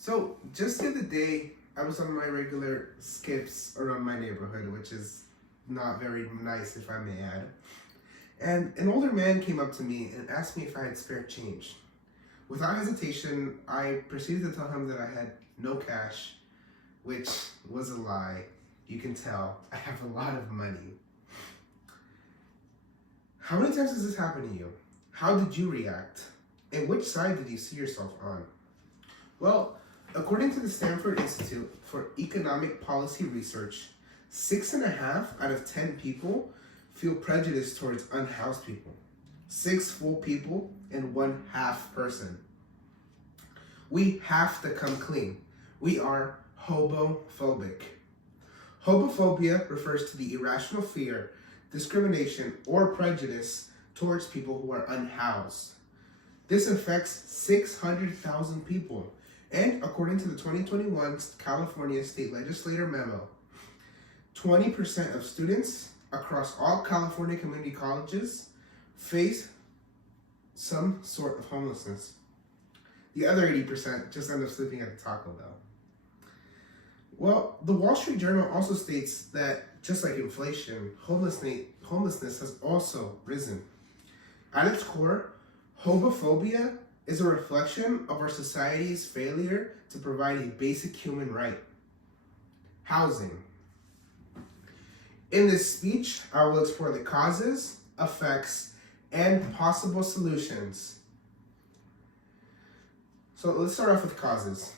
So just the other day, I was on my regular skips around my neighborhood, which is not very nice, if I may add. And an older man came up to me and asked me if I had spare change. Without hesitation, I proceeded to tell him that I had no cash, which was a lie. You can tell I have a lot of money. How many times has this happened to you? How did you react? And which side did you see yourself on? Well, according to the Stanford Institute for Economic Policy Research, 6.5 out of 10 people feel prejudice towards unhoused people. 6 full people and 1 half person. We have to come clean. We are hobophobic. Hobophobia refers to the irrational fear, discrimination, or prejudice towards people who are unhoused. This affects 600,000 people. And according to the 2021 California State Legislature memo, 20% of students across all California community colleges face some sort of homelessness. The other 80% just end up sleeping at the Taco Bell. Well, the Wall Street Journal also states that just like inflation, homelessness has also risen. At its core, hobophobia is a reflection of our society's failure to provide a basic human right: housing. In this speech, I will explore the causes, effects, and possible solutions. So let's start off with causes.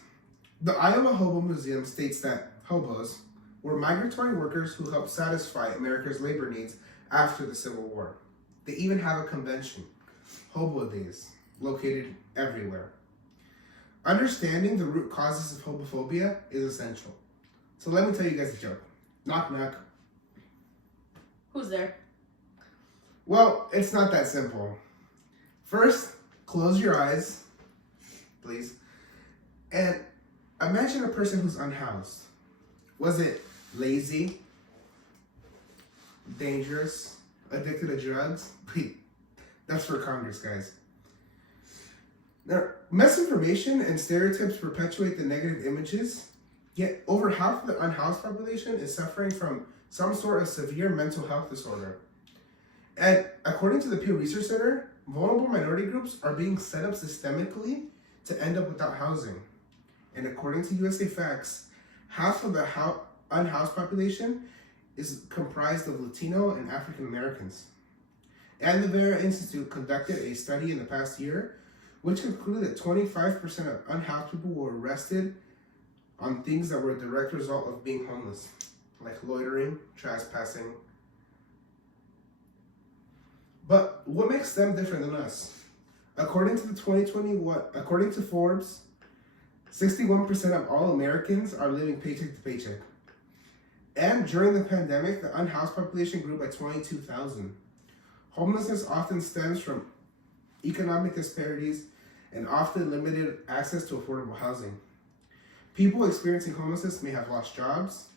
The Iowa Hobo Museum states that hobos were migratory workers who helped satisfy America's labor needs after the Civil War. They even have a convention, Hobo Days, located everywhere. Understanding the root causes of hobophobia is essential. So let me tell you guys a joke. Knock, knock. Who's there? Well, it's not that simple. First, close your eyes, please, and imagine a person who's unhoused. Was it lazy, dangerous, addicted to drugs? That's for Congress, guys. Now, misinformation and stereotypes perpetuate the negative images, yet over half of the unhoused population is suffering from some sort of severe mental health disorder. And according to the Pew Research Center, vulnerable minority groups are being set up systemically to end up without housing. And according to USA Facts, half of the unhoused population is comprised of Latino and African Americans. And the Vera Institute conducted a study in the past year which concluded that 25% of unhoused people were arrested on things that were a direct result of being homeless, like loitering, trespassing. But what makes them different than us? According to Forbes, 61% of all Americans are living paycheck to paycheck. And during the pandemic, the unhoused population grew by 22,000. Homelessness often stems from economic disparities and often limited access to affordable housing. People experiencing homelessness may have lost jobs,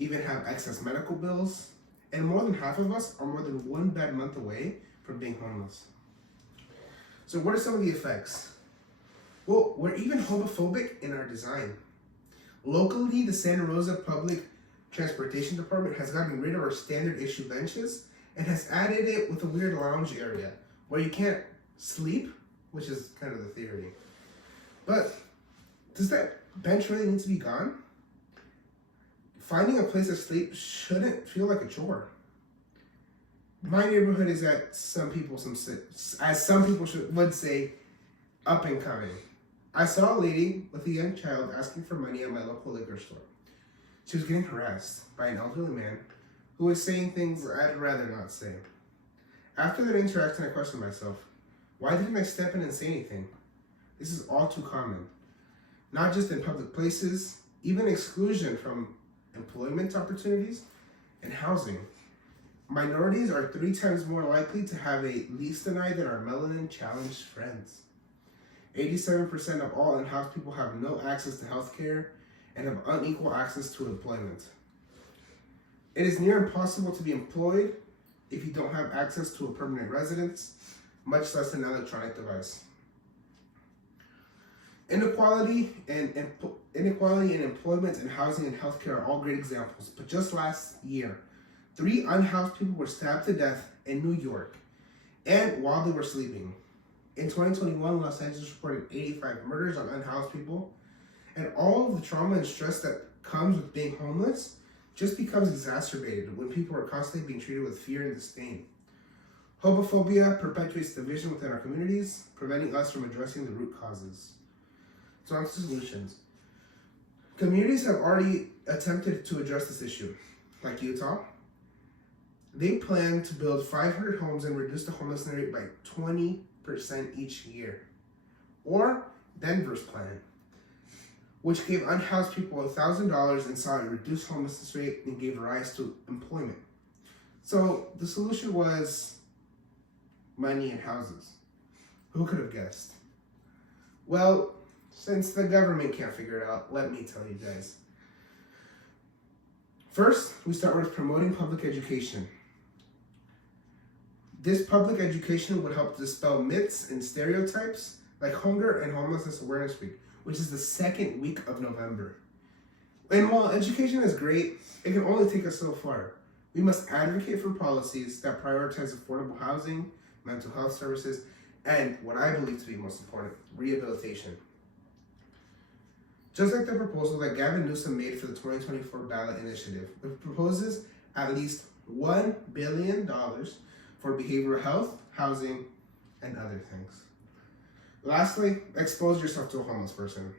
even have excess medical bills, and more than half of us are more than 1 bad month away from being homeless. So what are some of the effects? Well, we're even homophobic in our design. Locally, the Santa Rosa Public Transportation Department has gotten rid of our standard issue benches and has added it with a weird lounge area where you can't sleep, which is kind of the theory. But does that bench really need to be gone? Finding a place to sleep shouldn't feel like a chore. My neighborhood is as some people would say, up and coming. I saw a lady with a young child asking for money at my local liquor store. She was getting harassed by an elderly man who was saying things I'd rather not say. After that interaction, I questioned myself. Why didn't I step in and say anything? This is all too common. Not just in public places, even exclusion from employment opportunities and housing. Minorities are 3 times more likely to have a lease denied than our melanin-challenged friends. 87% of all unhoused people have no access to health care and have unequal access to employment. It is near impossible to be employed if you don't have access to a permanent residence, much less an electronic device. Inequality in employment and housing and healthcare are all great examples. But just last year, 3 unhoused people were stabbed to death in New York, and while they were sleeping. In 2021, Los Angeles reported 85 murders on unhoused people, and all of the trauma and stress that comes with being homeless just becomes exacerbated when people are constantly being treated with fear and disdain. Homophobia perpetuates division within our communities, preventing us from addressing the root causes. So on to solutions. Communities have already attempted to address this issue, like Utah. They plan to build 500 homes and reduce the homelessness rate by 20% each year. Or Denver's plan, which gave unhoused people $1,000 and saw a reduced homelessness rate and gave rise to employment. So the solution was money and houses. Who could have guessed? Well, since the government can't figure it out, let me tell you guys. First, we start with promoting public education. This public education would help dispel myths and stereotypes like Hunger and Homelessness Awareness Week, which is the second week of November. And while education is great, it can only take us so far. We must advocate for policies that prioritize affordable housing, mental health services, and what I believe to be most important, rehabilitation. Just like the proposal that Gavin Newsom made for the 2024 ballot initiative, which proposes at least $1 billion for behavioral health, housing, and other things. Lastly, expose yourself to a homeless person.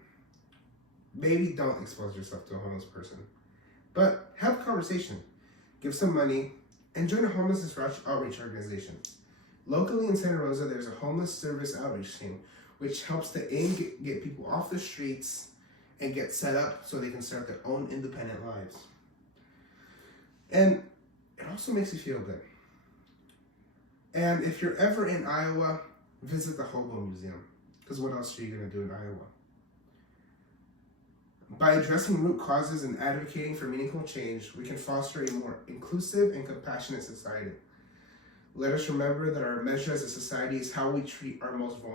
Maybe don't expose yourself to a homeless person, but have a conversation, give some money, and join a homelessness outreach organization. Locally in Santa Rosa, there's a homeless service outreach team, which helps to get people off the streets and get set up so they can start their own independent lives. And it also makes you feel good. And if you're ever in Iowa, visit the Hobo Museum, because what else are you going to do in Iowa? By addressing root causes and advocating for meaningful change, we can foster a more inclusive and compassionate society. Let us remember that our measure as a society is how we treat our most vulnerable.